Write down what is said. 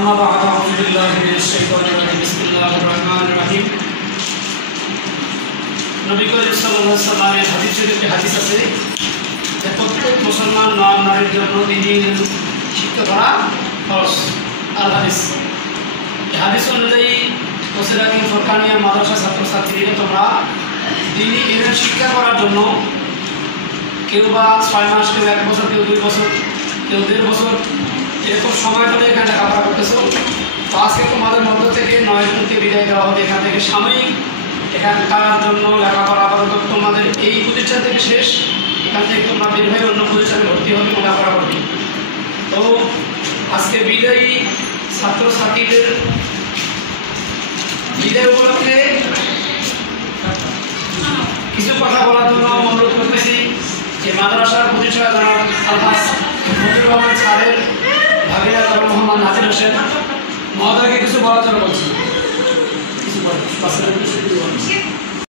أما بعد أعوذ بالله من الشيطان الرجيم بسم الله الرحمن الرحيم নবী করিম সাল্লাল্লাহু আলাইহি ওয়াসাল্লামের হাদিস শরীফে হাদিস আছে যে প্রত্যেক মুসলমান নারীর জন্য দ্বীনি শিক্ষা করা ফরজ। আল হাদিস এই হাদিস অনুযায়ী ওসিরাকি ফরকানিয়া মাদ্রাসা ছাত্রছাত্রীরা তোমরা দ্বীনি ইলম শিক্ষা করার জন্য কেউ বা 6 মাস, কেউ 1 বছর, কেউ 2 বছর, কেউ 1.5 বছর এরকম সময় ধরে এখানে লেখাপড়া করতেছো। তো আজকে তোমাদের মধ্য থেকে 9 জনকে বিদায় দেওয়া হবে এখান থেকে সাময়িক এখানকার জন্য লেখাপড়া আপাতত তোমাদের এই প্রতিষ্ঠান থেকে শেষ। এখান থেকে তোমরা বের হয়ে অন্য প্রতিষ্ঠানে ভর্তি হবে, লেখাপড়া করবে। তো আজকে বিদায়ী ছাত্রছাত্রীদের বিদায় উপলক্ষে কিছু কথা বলার জন্য অনুরোধ করতেছি যে মাদ্রাসার প্রতিষ্ঠাতা জনাব আলহাজ মতিউর রহমান স্যারের ভাগিনা জনাব মোহাম্মদ নাজির হোসেন মহোদয়কে কিছু বলার জন্য বলছি। কিছু বলেন।